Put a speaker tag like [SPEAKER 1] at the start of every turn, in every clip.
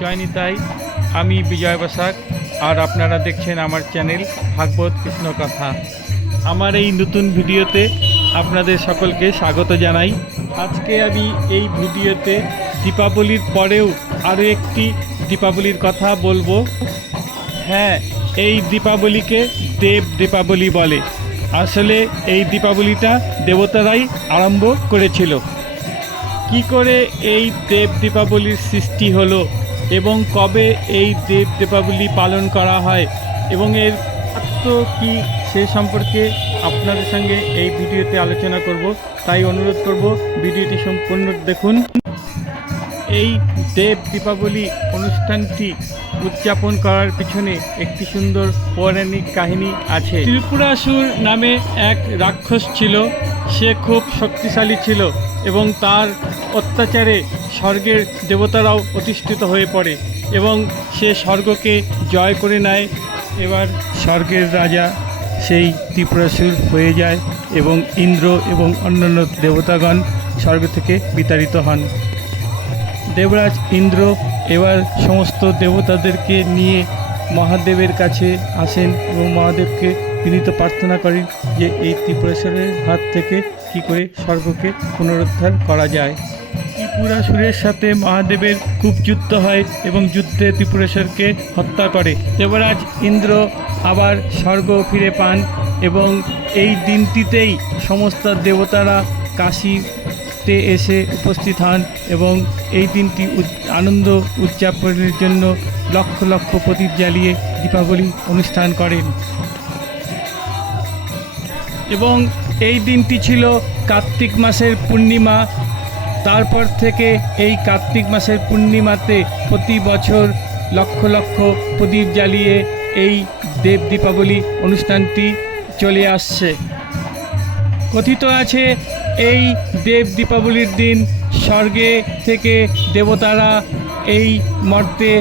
[SPEAKER 1] জয় নিতাই আমি বিজয় বসাক, আর আপনারা দেখছেন আমার চ্যানেল ভাগবত কৃষ্ণ কথা আমার এই নতুন ভিডিওতে আপনাদের সকলকে স্বাগত জানাই। আজকে আমি এই ভিডিওতে দীপাবলির পরেও আরও একটি দীপাবলির কথা বলব। হ্যাঁ এই দীপাবলিকে দেব দীপাবলি বলে। আসলে এই দীপাবলিটা দেবতারাই আরম্ভ করেছিল। কি করে এই দেব দীপাবলির সৃষ্টি হলো? এবং কবে এই দেব দীপাবলি পালন করা হয় এবং এর মাহাত্ম্য কি সে সম্পর্কে আপনাদের সঙ্গে এই ভিডিওতে আলোচনা করব। তাই অনুরোধ করব, ভিডিওটি সম্পূর্ণ দেখুন। এই দেব দীপাবলি অনুষ্ঠানটি উদযাপন করার পিছনে একটি সুন্দর পৌরাণিক কাহিনী আছে। ত্রিপুরাসুর নামে এক রাক্ষস ছিল, সে খুব শক্তিশালী ছিল এবং তার অত্যাচারে স্বর্গের দেবতারাও প্রতিষ্ঠিত হয়ে পড়ে এবং সে স্বর্গকে জয় করে নেয়। এবার স্বর্গের রাজা সেই ত্রিপুরাসুর হয়ে যায় এবং ইন্দ্র এবং অন্যান্য দেবতাগণ স্বর্গ থেকে বিতাড়িত হন। দেবরাজ, ইন্দ্র এবার সমস্ত দেবতাদেরকে নিয়ে মহাদেবের কাছে আসেন এবং মহাদেবকে বিনীত প্রার্থনা করেন যে এই ত্রিপুরেশ্বরের হাত থেকে কি করে স্বর্গকে পুনরুদ্ধার করা যায়। ত্রিপুরাসুরের সাথে মহাদেবের খুব যুদ্ধ হয় এবং যুদ্ধে ত্রিপুরেশ্বরকে হত্যা করে। দেবরাজ ইন্দ্র আবার স্বর্গ ফিরে পান এবং এই দিনটিতেই সমস্ত দেবতারা কাশী তে এসে উপস্থিত হন এবং এই দিনটি আনন্দ উদযাপনের জন্য লক্ষ লক্ষ প্রদীপ জ্বালিয়ে দীপাবলি অনুষ্ঠান করেন। এবং এই দিনটি ছিল কার্তিক মাসের পূর্ণিমা তারপর থেকে এই কার্তিক মাসের পূর্ণিমাতে প্রতি বছর লক্ষ লক্ষ প্রদীপ জ্বালিয়ে এই দেব দীপাবলি অনুষ্ঠানটি চলে আসছে। কথিত আছে, এই দেব দীপাবলির দিন স্বর্গে থেকে দেবতারা এই মর্তে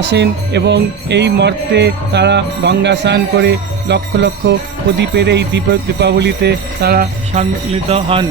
[SPEAKER 1] আসেন এবং এই মর্তে তারা গঙ্গা স্নান করে লক্ষ লক্ষ প্রদীপের এই দীপ দীপাবলিতে তারা সম্মিলিত হন।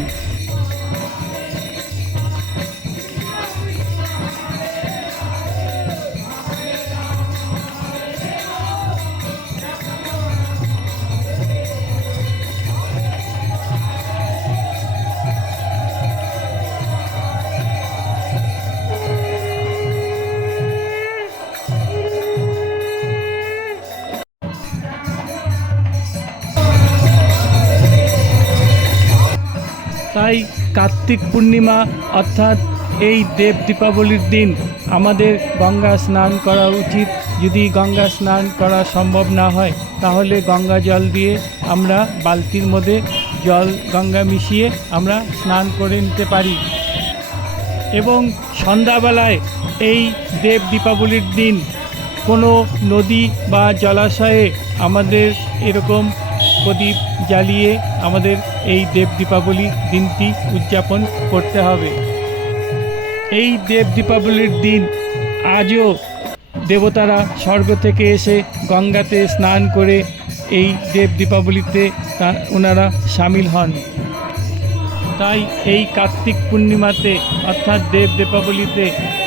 [SPEAKER 1] তাই কার্তিক পূর্ণিমা অর্থাৎ এই দেব দীপাবলির দিন আমাদের গঙ্গা স্নান করা উচিত। যদি গঙ্গা স্নান করা সম্ভব না হয়, তাহলে গঙ্গা জল দিয়ে আমরা বালতির মধ্যে জল, গঙ্গা মিশিয়ে আমরা স্নান করে নিতে পারি। এবং সন্ধ্যাবেলায় এই দেব দীপাবলির দিন কোনো নদী বা জলাশয়ে আমাদের এরকম প্রদীপ জ্বালিয়ে আমাদের এই দেব দীপাবলি দিনটি উদযাপন করতে হবে। এই দেব দীপাবলির দিন আজও দেবতারা স্বর্গ থেকে এসে গঙ্গাতে স্নান করে এই দেব দীপাবলিতে তা ওনারা সামিল হন। তাই এই কার্তিক পূর্ণিমাতে অর্থাৎ দেব দীপাবলিতে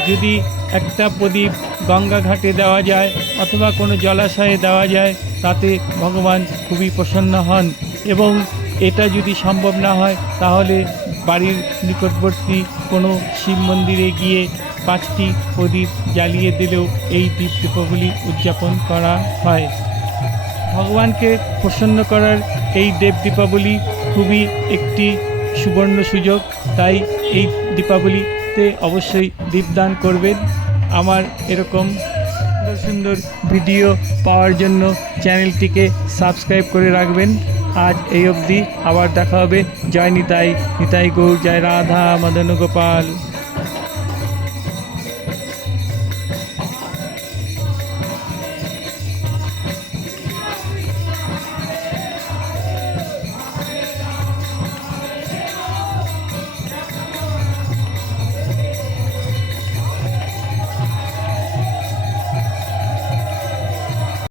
[SPEAKER 1] যদি একটা প্রদীপ গঙ্গা ঘাটে দেওয়া যায় অথবা কোনো জলাশয়ে দেওয়া যায় তাতে ভগবান খুবই প্রসন্ন হন এবং এটা যদি সম্ভব না হয়, তাহলে বাড়ির নিকটবর্তী কোনো শিব মন্দিরে গিয়ে পাঁচটি প্রদীপ জ্বালিয়ে দিলেও এই দীপ দীপাবলি উদযাপন করা হয়। ভগবানকে প্রসন্ন করার এই দেব দীপাবলি খুবই একটি সুবর্ণ সুযোগ, তাই এই দীপাবলিতে অবশ্যই দীপদান করবেন। আমার এরকম সুন্দর ভিডিও পাওয়ার জন্য চ্যানেলটিকে সাবস্ক্রাইব করে রাখবেন। আজ এই অবধি আবার দেখা হবে। জয় নিতাই নিতাই গৌর, জয় রাধা মদন গোপাল